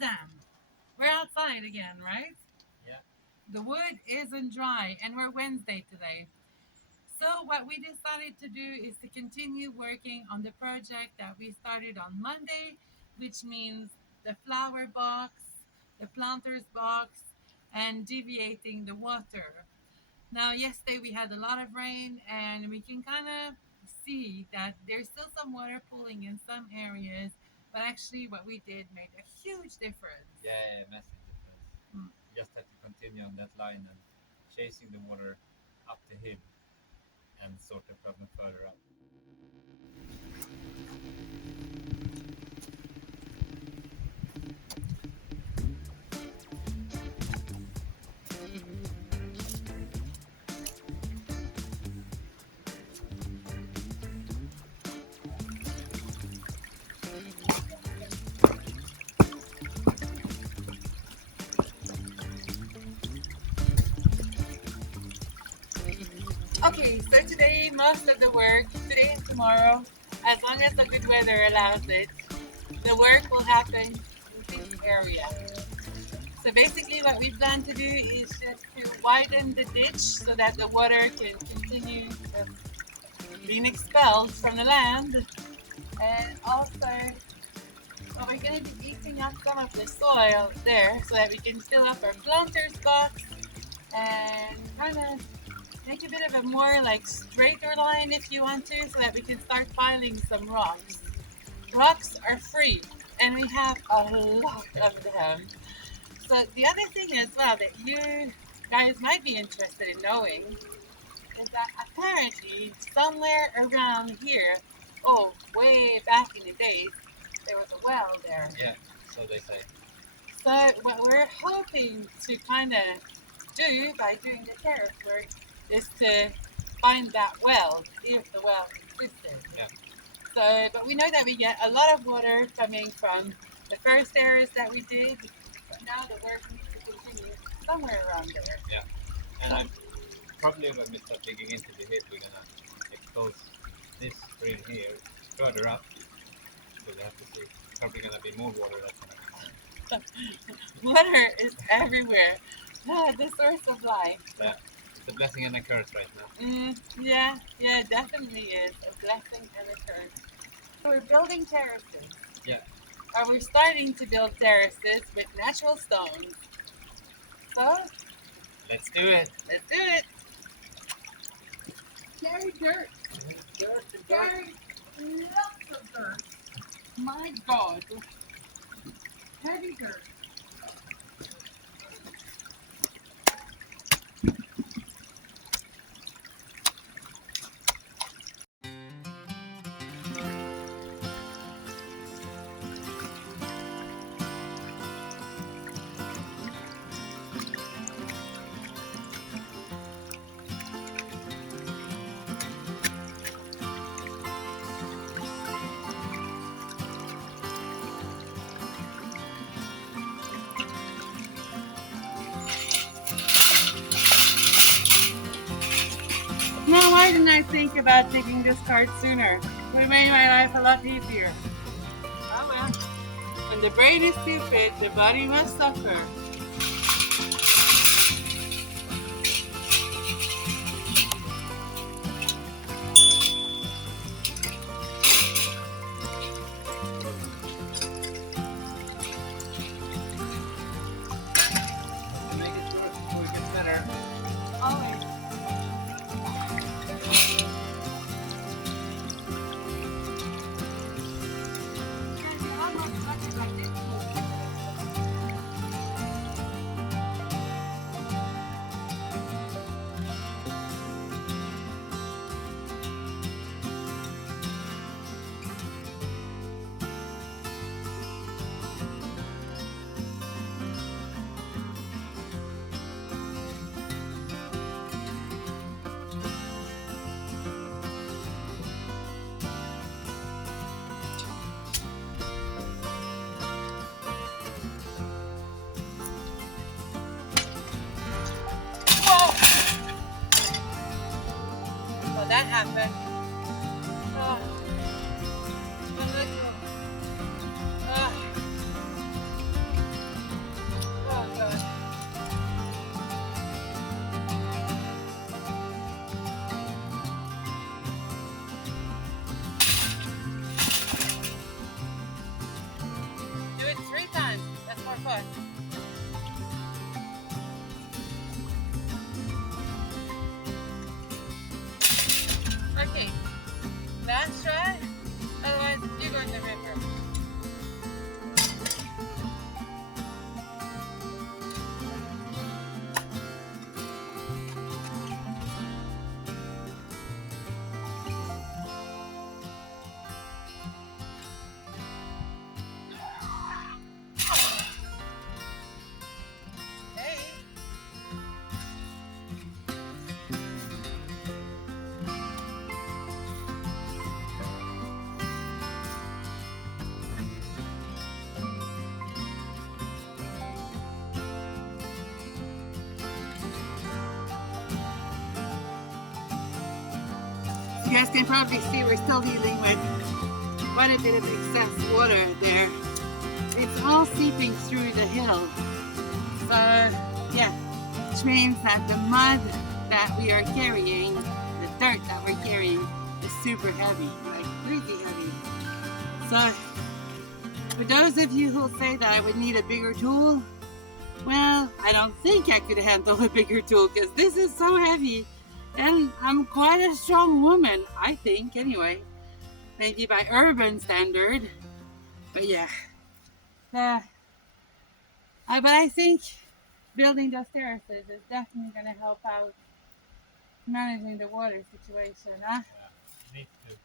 dam. We're outside again, right? Yeah. The wood isn't dry, and we're Wednesday today. So, what we decided to do is to continue working on the project that we started on Monday, which means the flower box, the planter's box, and deviating the water. Now, yesterday we had a lot of rain, and we can kind of see that there's still some water pooling in some areas, but actually, what we did made a huge difference. Yeah, massive difference. Mm. You just have to continue on that line and chasing the water up the hill and sort the problem further up. Okay, so today, most of the work, today and tomorrow, as long as the good weather allows it, the work will happen in this area. So basically what we plan to do is just to widen the ditch so that the water can continue being expelled from the land. And also, well, we're going to be eating up some of the soil there so that we can fill up our planter's box and kind of make a bit of a more like straighter line if you want to, so that we can start piling some rocks. Rocks are free, and we have a lot of them. So the other thing as well that you guys might be interested in knowing is that apparently somewhere around here, oh, way back in the days, there was a well there. Yeah, so they say. So what we're hoping to kind of do by doing the terrace work is to find that well, if the well existed. Yeah. So, but we know that we get a lot of water coming from the first areas that we did, but now the work needs to continue somewhere around there. Yeah. And I probably when we start digging into the hill, we're gonna expose this stream here further up. So we have to see. Probably gonna be more water that's gonna come. Water is everywhere. Ah, the source of life. Yeah. It's a blessing and a curse right now. Yeah, it definitely is a blessing and a curse. We're building terraces. Yeah. Or we're starting to build terraces with natural stones. So, Let's do it. let's do it. Carry dirt. Carry lots of dirt. My God. Heavy dirt. Now, why didn't I think about taking this card sooner? It would have made my life a lot easier. Oh well. When the brain is stupid, the body must suffer. Make it worse before it gets better. Always. Well, that happened. Oh. Ah. have fun. Okay, last try. Otherwise, you go in the river. Hey. You guys can probably see we're still dealing with quite a bit of excess water there. It's all seeping through the hill. So yeah, which means that the mud that we are carrying, the dirt that we're carrying is super heavy, like crazy heavy. So for those of you who say that I would need a bigger tool, well, I don't think I could handle a bigger tool because this is so heavy. And I'm quite a strong woman, I think, anyway. Maybe by urban standard. But yeah. But I think building those terraces is definitely going to help out managing the water situation, huh? Yeah, need to.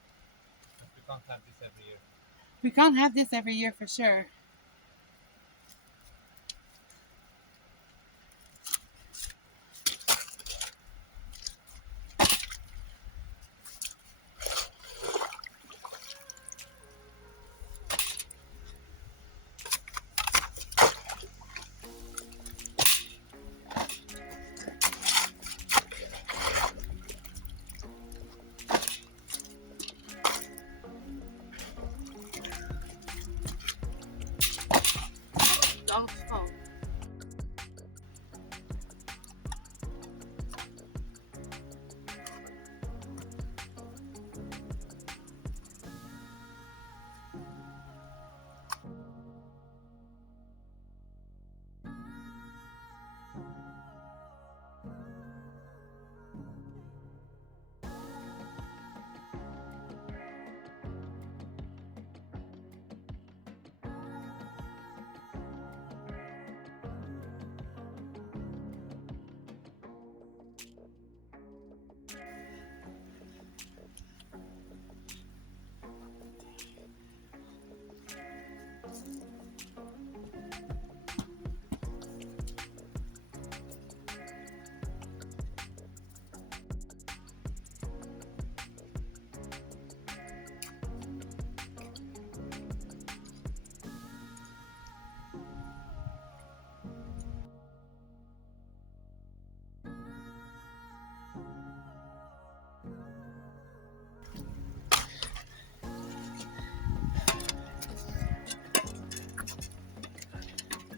But we can't have this every year. We can't have this every year for sure. Oh.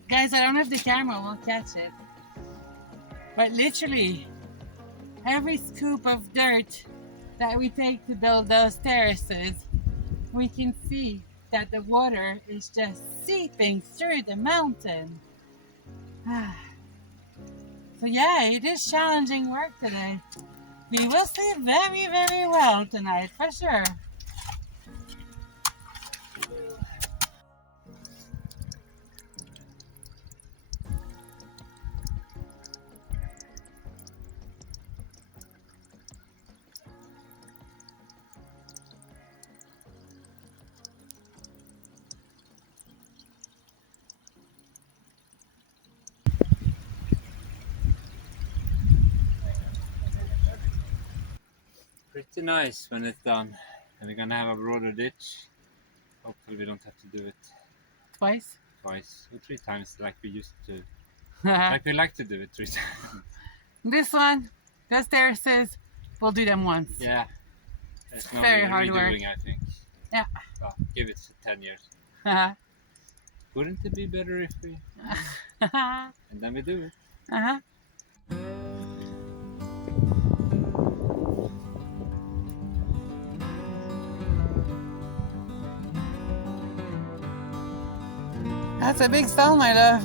Guys, I don't know if the camera will catch it, but literally every scoop of dirt that we take to build those terraces, we can see that the water is just seeping through the mountain. So yeah, it is challenging work today. We will sleep very, very well tonight, for sure. Pretty nice when it's done. And we're gonna have a broader ditch. Hopefully we don't have to do it Twice? twice or 3 times like we used to. Like we like to do it 3 times. This one, those terraces, we'll do them once. Yeah. There's no Very hard work. redoing, I think. Yeah. Well, give it 10 years. Wouldn't it be better if we... and then we do it. Uh-huh. That's a big stone, my love.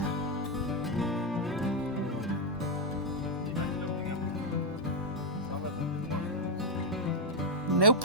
Nope.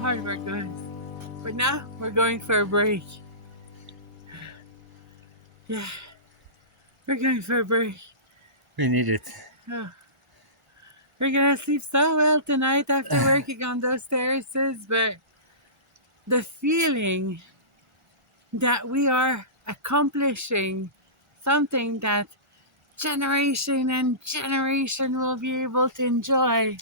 Hard work, guys. But now we're going for a break. Yeah, we're going for a break. We need it. Yeah. We're gonna sleep so well tonight after working on those terraces, but the feeling that we are accomplishing something that generation and generation will be able to enjoy.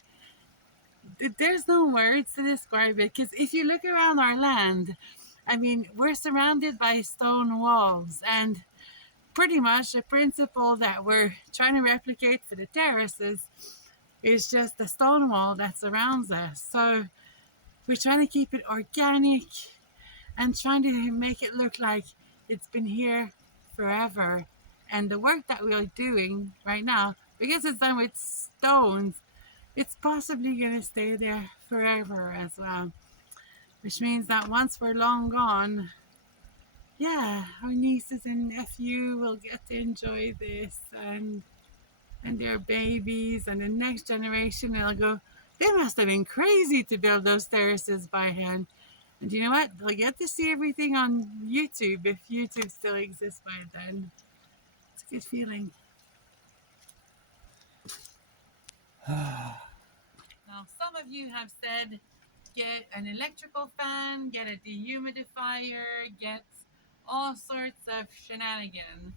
There's no words to describe it, because if you look around our land, I mean, we're surrounded by stone walls, and pretty much the principle that we're trying to replicate for the terraces is just the stone wall that surrounds us. So we're trying to keep it organic and trying to make it look like it's been here forever. And the work that we are doing right now, because it's done with stones, it's possibly going to stay there forever as well. Which means that once we're long gone, yeah, our nieces and nephew will get to enjoy this, and their babies, and the next generation will go, they must have been crazy to build those terraces by hand. And you know what? They'll get to see everything on YouTube, if YouTube still exists by then. It's a good feeling. Now, some of you have said, get an electrical fan, get a dehumidifier, get all sorts of shenanigans.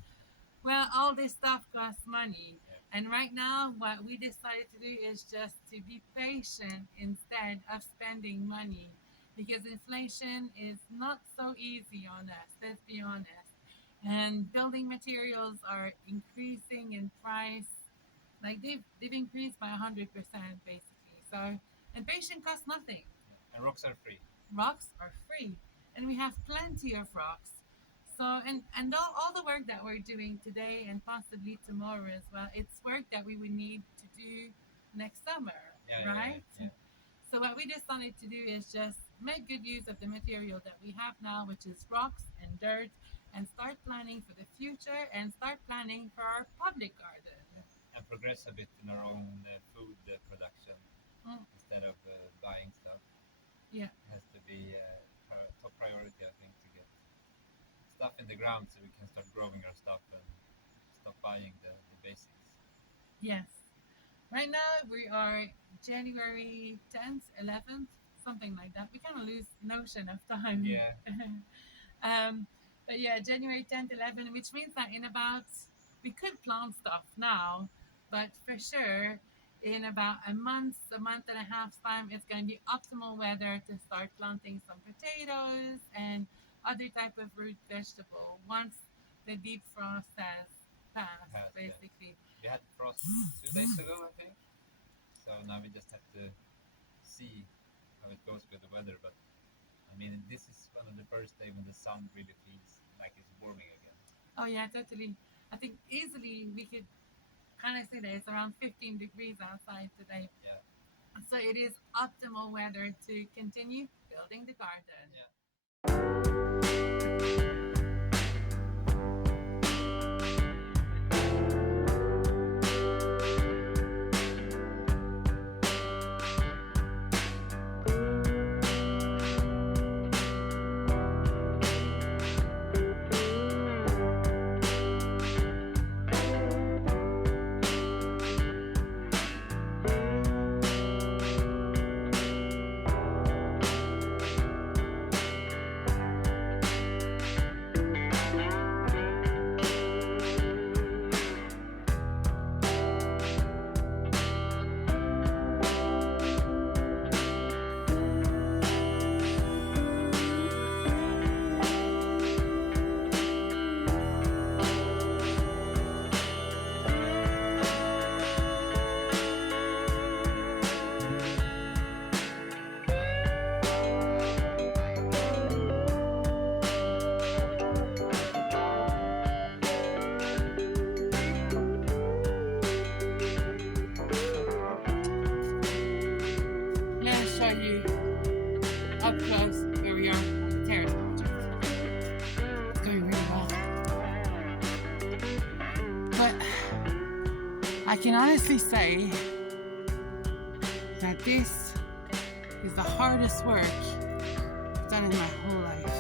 Well, all this stuff costs money. And right now, what we decided to do is just to be patient instead of spending money. Because inflation is not so easy on us, let's be honest. And building materials are increasing in price. Like they've increased by 100% basically. So, and patience costs nothing. And rocks are free. Rocks are free, and we have plenty of rocks. So, and all the work that we're doing today and possibly tomorrow as well, it's work that we would need to do next summer, right? Yeah. So what we decided to do is just make good use of the material that we have now, which is rocks and dirt, and start planning for the future and start planning for our public garden. And progress a bit in our own food production instead of buying stuff. Yeah. It has to be top priority, I think, to get stuff in the ground so we can start growing our stuff and stop buying the basics. Yes. Right now we are January 10th, 11th, something like that. We kind of lose notion of time. Yeah. But yeah, January 10th, 11th, which means that in about, we could plant stuff now, but for sure in about a month and a half's time, it's going to be optimal weather to start planting some potatoes and other type of root vegetable once the deep frost has passed, basically. We had frost 2 days ago, I think. So now we just have to see how it goes with the weather. But I mean, this is one of the first days when the sun really feels like it's warming again. Oh yeah, totally. I think easily we could kind of say that it's around 15 degrees outside today. Yeah. So it is optimal weather to continue building the garden. Yeah. Show you up close where we are on the terrace project. It's going really well. But I can honestly say that this is the hardest work I've done in my whole life.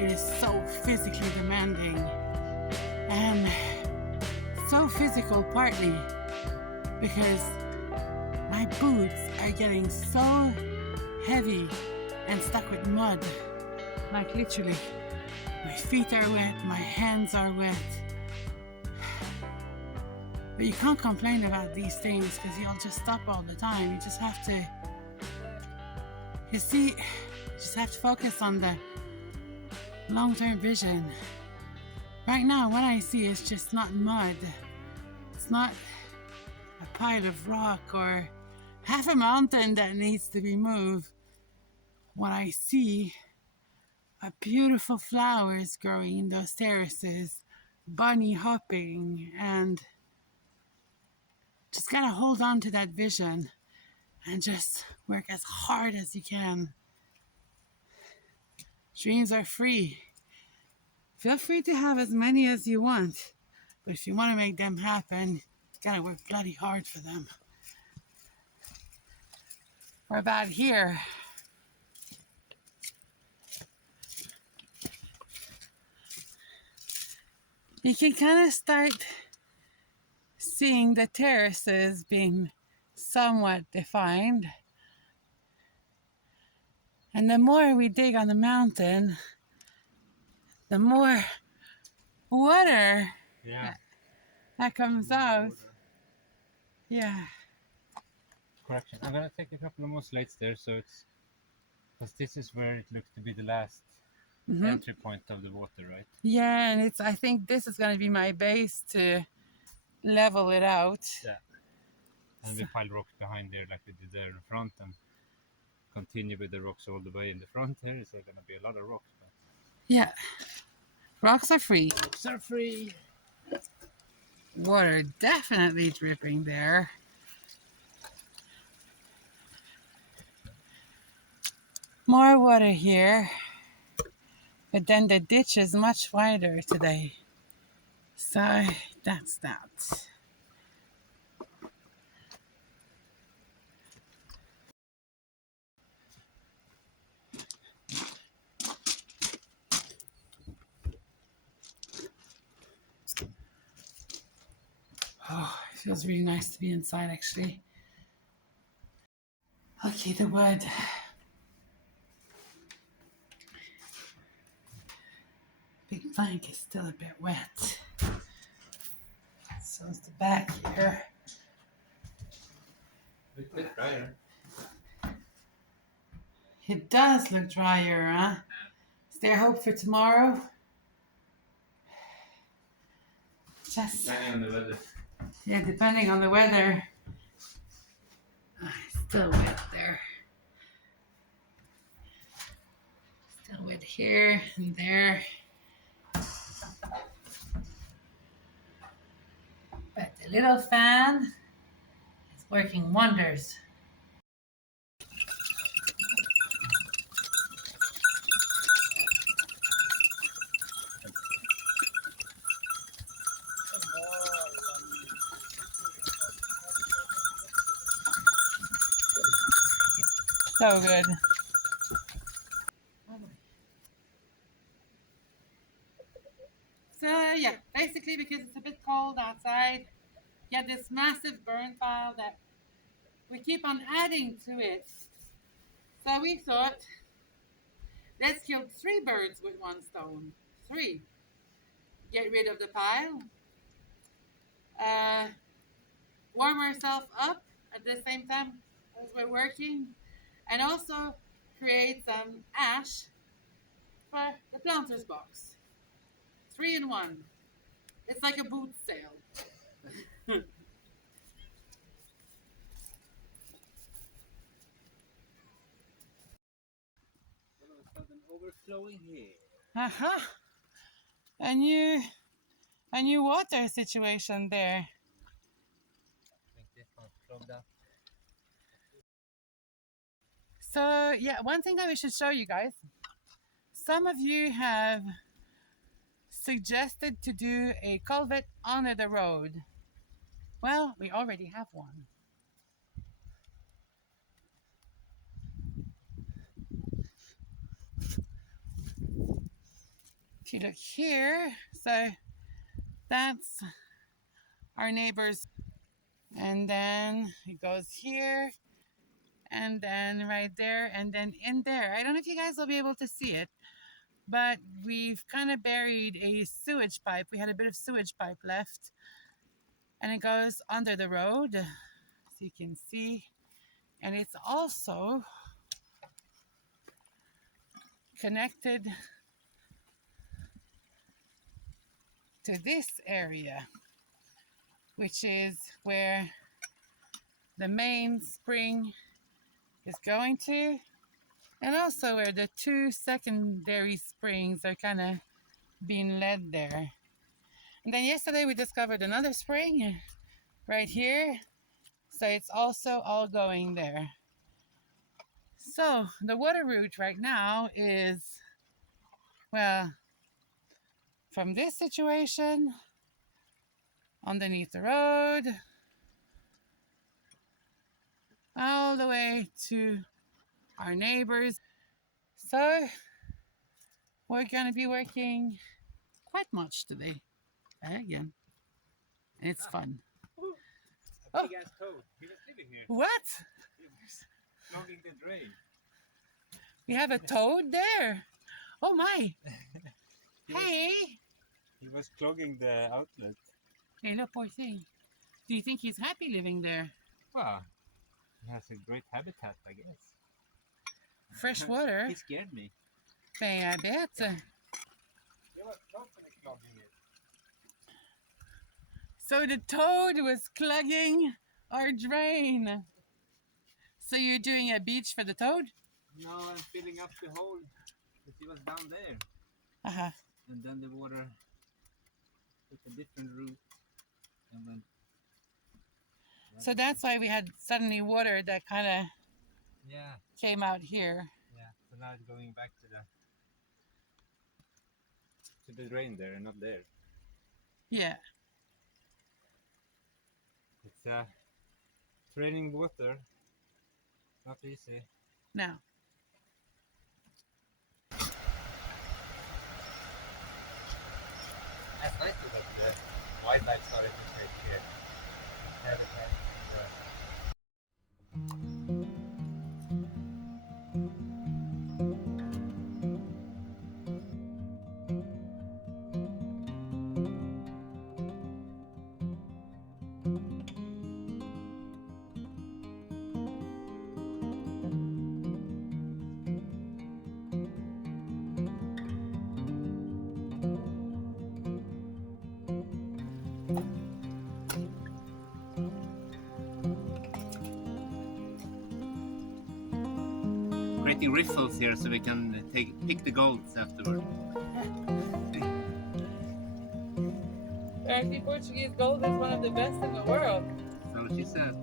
It is so physically demanding and so physical partly because my boots are getting so heavy and stuck with mud. Like literally, my feet are wet, my hands are wet. But you can't complain about these things because you'll just stop all the time. You just have to, you see, you just have to focus on the long-term vision. Right now, what I see is just not mud. It's not a pile of rock or half a mountain that needs to be moved. What I see are beautiful flowers growing in those terraces, bunny hopping, and just gotta hold on to that vision and just work as hard as you can. Dreams are free. Feel free to have as many as you want, but if you want to make them happen, you gotta work bloody hard for them. We're about here. You can kind of start seeing the terraces being somewhat defined. And the more we dig on the mountain, the more water that comes out. Yeah. Correction. I'm gonna take a couple of more slates there, so it's because this is where it looks to be the last entry point of the water, right? Yeah, and I think this is gonna be my base to level it out. Yeah. And we pile rocks behind there like we did there in front and continue with the rocks all the way in the front here. It's gonna be a lot of rocks. But... Yeah. Rocks are free. Rocks are free. Water definitely dripping there. More water here, but then the ditch is much wider today. So that's that. Feels really nice to be inside, actually. Okay, the wood. Big plank is still a bit wet. So is the back here. A bit drier. It does look drier, huh? Is there hope for tomorrow? Just Depending on the weather. yeah, depending on the weather. Still wet there. Still wet here and there. But the little fan is working wonders. So good. So yeah, basically because it's a bit cold outside, you have this massive burn pile that we keep on adding to it. So we thought, let's kill 3 birds with 1 stone. 3. Get rid of the pile, warm ourselves up at the same time as we're working, and also create some ash for the planter's box. 3 in 1. It's like a boot sale. Something overflowing here. Uh-huh. A new water situation there. I think this one's clogged up. So yeah, one thing that we should show you guys. Some of you have suggested to do a culvert under the road. Well, we already have one. If you look here, so that's our neighbor's, and then it goes here, and then right there, and then in there. I don't know if you guys will be able to see it, but we've kind of buried a sewage pipe. We had a bit of sewage pipe left, and it goes under the road, so you can see, and it's also connected to this area, which is where the main spring is going to, and also where the 2 secondary springs are kind of being led there. And then yesterday we discovered another spring right here, so it's also all going there. So the water route right now is, well, from this situation underneath the road all the way to our neighbors. So we're going to be working quite much today. Again, it's fun. A big ass toad. He was living here. What? He was clogging the drain. We have a toad there. Oh my. Hey. He was clogging the outlet. Hey, look, poor thing. Do you think he's happy living there? Wow. He has a great habitat, I guess. Fresh water. He scared me. I bet. There was totally clogging it. So the toad was clogging our drain. So you're doing a beach for the toad? No, I'm filling up the hole that he was down there. Uh-huh. And then the water took a different route and went. So that's why we had suddenly water that kind of Yeah, came out here. yeah. So now it's going back to the drain there and not there. Yeah. It's draining water. Not easy. No. That's nice that the wildlife started to take Creating riffles here so we can pick the golds afterward. Apparently Portuguese gold is one of the best in the world. So she said.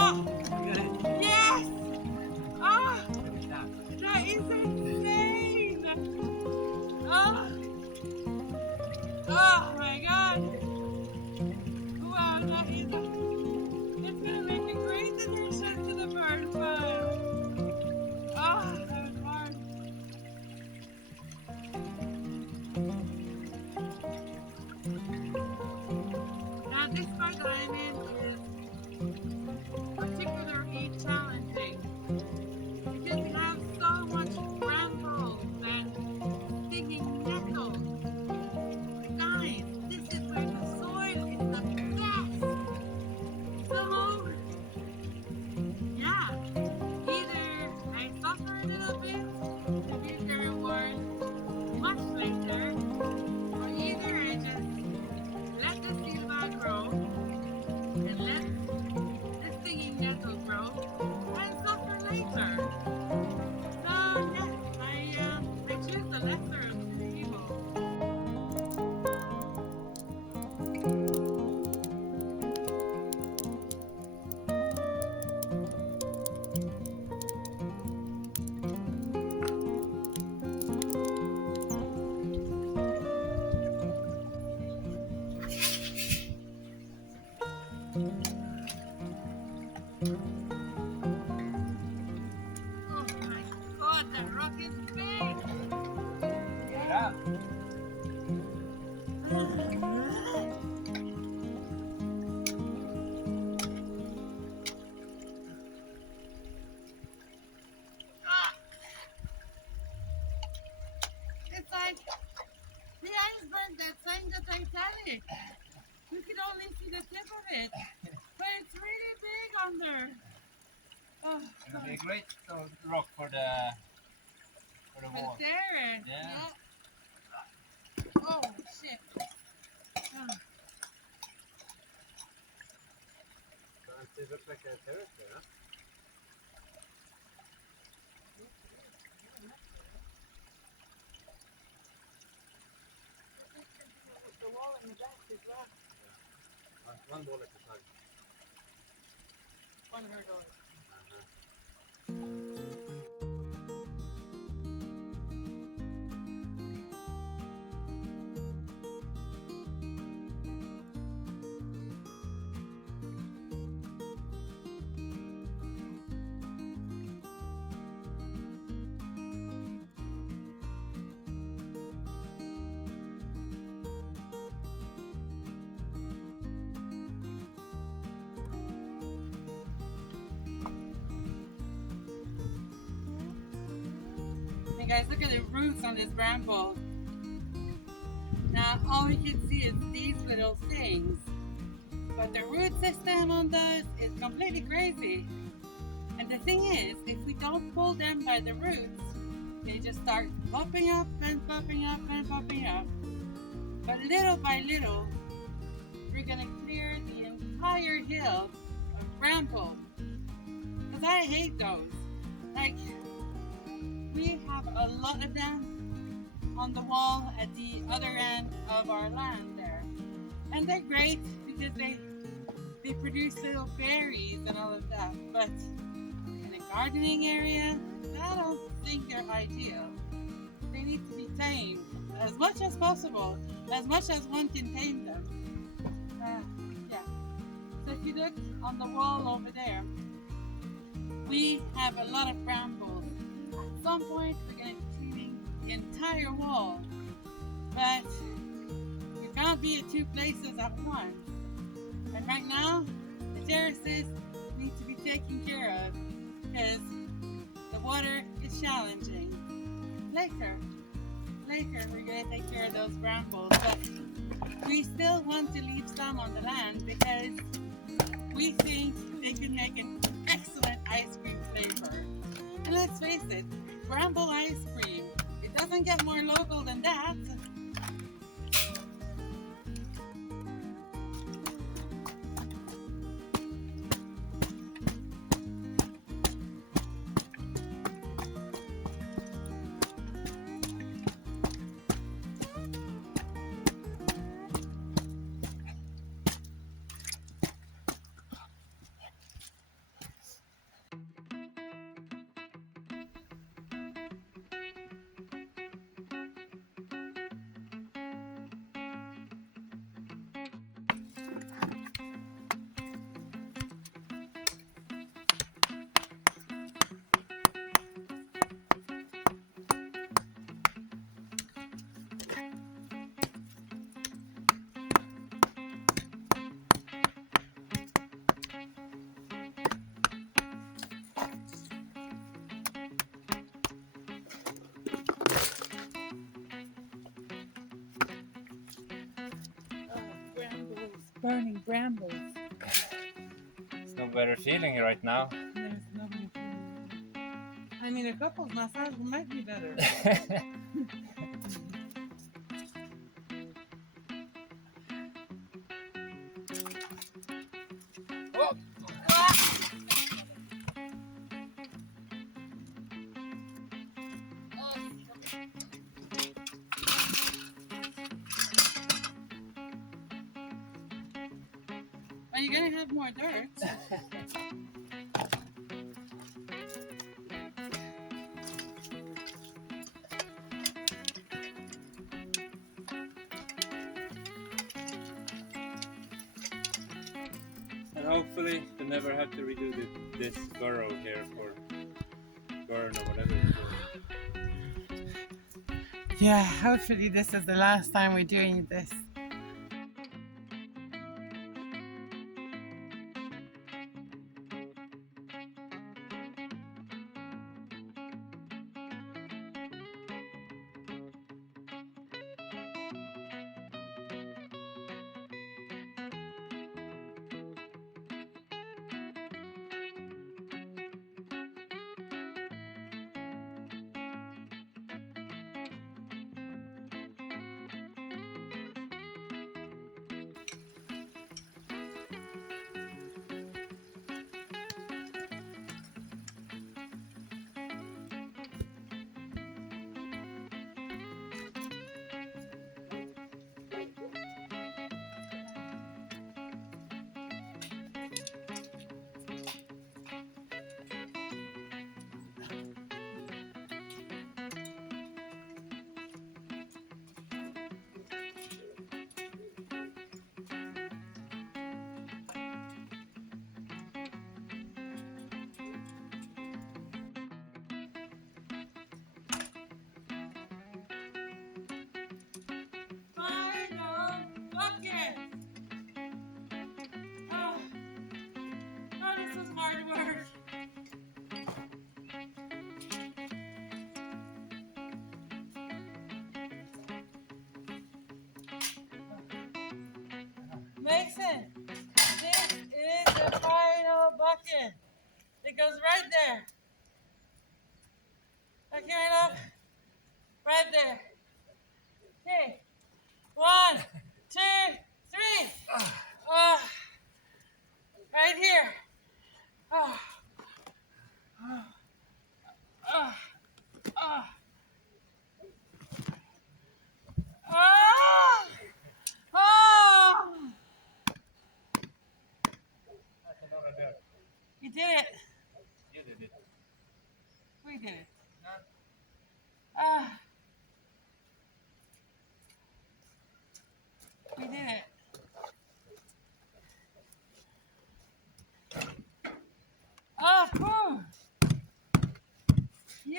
Oh! Yes! Oh! That is insane! Oh! Oh my god! Wow, that is... It's gonna make a great addition to the bird pile! Oh, that was hard! Now this part that I'm in is particularly challenging because we have so much brambles and stinging nettles. Guys, this is where the soil is the best. So, yeah, either I suffer a little bit to reap the reward much later, or either I just let the seed bag grow and let the stinging nettle grow and suffer later. So yes, I choose the lesser of two evils. Oh my god, that rock is big! Yeah. It's like the iceberg that sank the Titanic. You can only see the tip of it, but it's really big under. Oh, It's gonna be a great rock for the for the wall. terrace. Yeah. Oh shit. Oh. It looks like a terrace there, huh? The wall in the back is left. One wall at a time. One of her doors. Hey guys, look at the roots on this bramble. Now all we can see is these little things, but the root system on those is completely crazy. And the thing is, if we don't pull them by the roots, they just start popping up and popping up and popping up. But little by little, we're gonna clear the entire hill of brambles. Because I hate those. Like, we have a lot of them on the wall at the other end of our land there. And they're great because they produce little berries and all of that. But in a gardening area, I don't think they're ideal. They need to be tamed as much as possible, as much as one can tame them. Yeah. So if you look on the wall over there, we have a lot of brambles. At some point, we're going to be cleaning the entire wall, but we can't be at two places at once. And right now, the terraces need to be taken care of because the water is challenging. Later, we're going to take care of those brambles, but we still want to leave some on the land because we think they can make an excellent ice cream flavor. And let's face it, bramble ice cream, it doesn't get more local than that. Burning brambles. It's no better feeling right now. There's nothing. I mean, a couple's massage might be better. Oh. Are you gonna have more dirt? And hopefully we never have to redo this burrow here for burn or whatever it's doing. Yeah, hopefully this is the last time we're doing this. Mason, this is the final bucket. It goes right there. Okay, my love.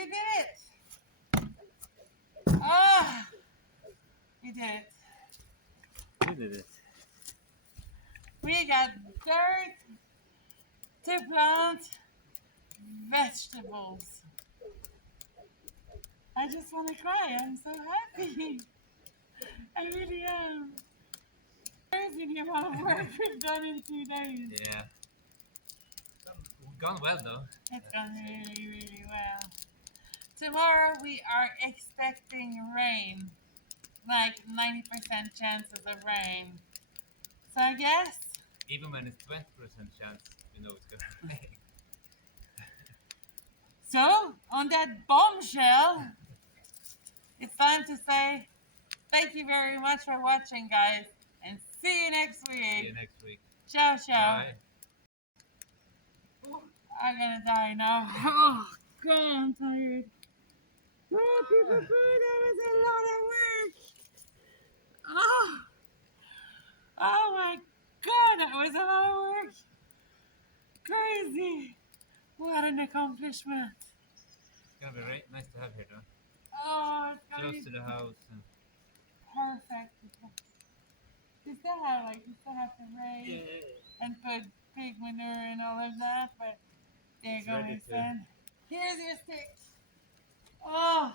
did it! Ah! You did it. You did it. We got dirt to plant vegetables. I just want to cry. I'm so happy. I really am. Crazy the amount of work we've done in 2 days. Yeah. Gone well though. It's gone really, really well. Tomorrow we are expecting rain. Like 90% chances of rain. So I guess. Even when it's 20% chance, you know it's gonna rain. So, on that bombshell, it's time to say thank you very much for watching, guys. And see you next See you week. next week. Ciao, ciao. Bye. I'm gonna die now. Oh, God, I'm tired. Oh, people, that was a lot of work. Oh, oh my God, that was a lot of work. Crazy. What an accomplishment. It's gonna be nice to have here though. Oh, it's gonna Close to be the house. And perfect. You still have to raise and put pig manure and all of that, but there you It's go, ready my to- son. Here's your stick. Oh.